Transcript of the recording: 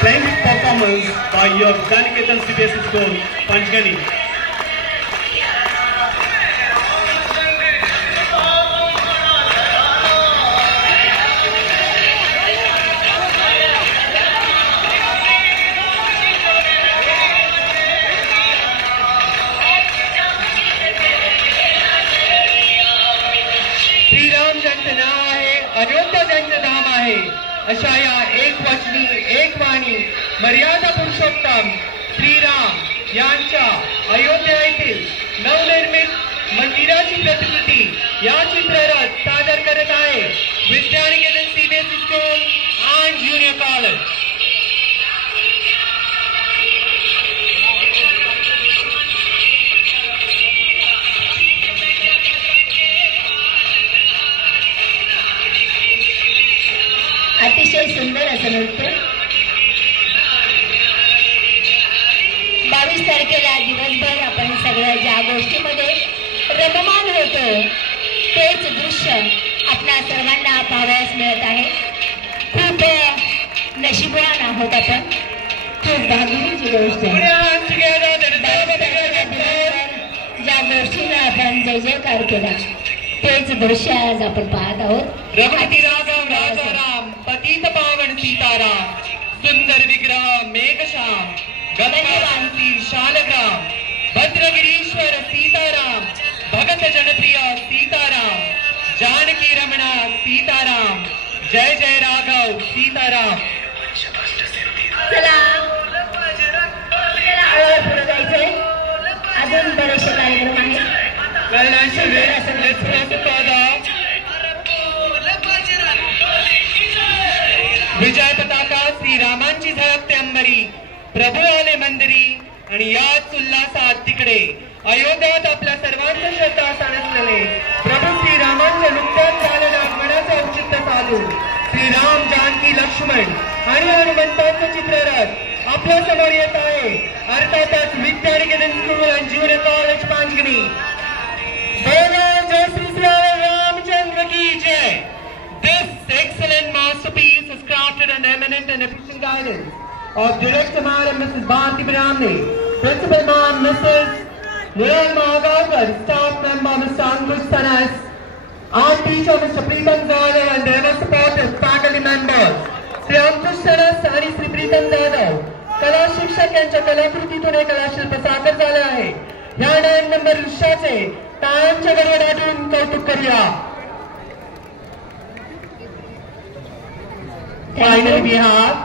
Flying performance by your Vidyanikedhan CBSE School, Panchgani. Shriram ज्यांचं नाव आहे, अयोध्या ज्यांचं धाम आहे, अशा या एक वचनी एक वाणी मर्यादा पुरुषोत्तम श्रीराम यांच्या अयोध्या येथील नवनिर्मित मंदिराची प्रतिकृती या चित्ररथ सादर करत आहे Vidyaniketan CBSE school and junior college. अतिशय सुंदर असं नृत्य. 22 तारखेला दिवसभर आपण सगळं ज्या गोष्टीमध्ये रममान होतो तेच दृश्य आपल्या सर्वांना पाहावयास मिळत आहे. खूप नशीबवान आहोत आपण. खूप भाग्याची गोष्ट ज्या गोष्टीला आपण जय जयकार केला तेच दृश्य आज आपण पाहत आहोत. रघुपती राघव राजाराम पतित पावन सीताराम सुंदर विग्रह मेघश्याम गगनवासी शालग्राम भद्रगिरीश्वर सीताराम भगत जनप्रिय सीताराम जानकी रमणा सीताराम जय जय राघव सीताराम. चला पुढे जायचंय. अजून बरेचसे कार्यक्रम आहेत. विजय पताका श्रीरामांची झळकते अंबरी प्रभू आले मंदिरी आणि याच उल्हासात तिकडे अयोध्यात आपल्या सर्वांच्या श्रद्धा साणसलेले प्रभू श्रीरामांच्या नुकत्याच झालेल्या आगमनाचं औचित्य साधून श्रीराम जानकी लक्ष्मण आणि हनुमंतांचं चित्ररथ आपल्या समोर येत आहे. अर्थातच विद्यानिकेतन school and junior college Panchgani. जय श्री रामचंद्र की जय. This excellent masterpiece is crafted under eminent and efficient guidance of Director Madam Mrs. Bharti Brahmane, Principal Ma'am Mrs. Nirmal Mahagawkar, Staff Member Mr. Ankush Sanas, Art Teacher Mr. Preetam Zale and their supportive faculty members, Sri Ankush Sanas आणि Sri Preetam Jadhav. कला शिक्षक यांच्या कलाकृतीतून हे कलाशिल्प सादर झाले आहे. या 9 number दृश्याचे टाळ्यांच्या गडगडाटून कौतुक करूया. Finally we have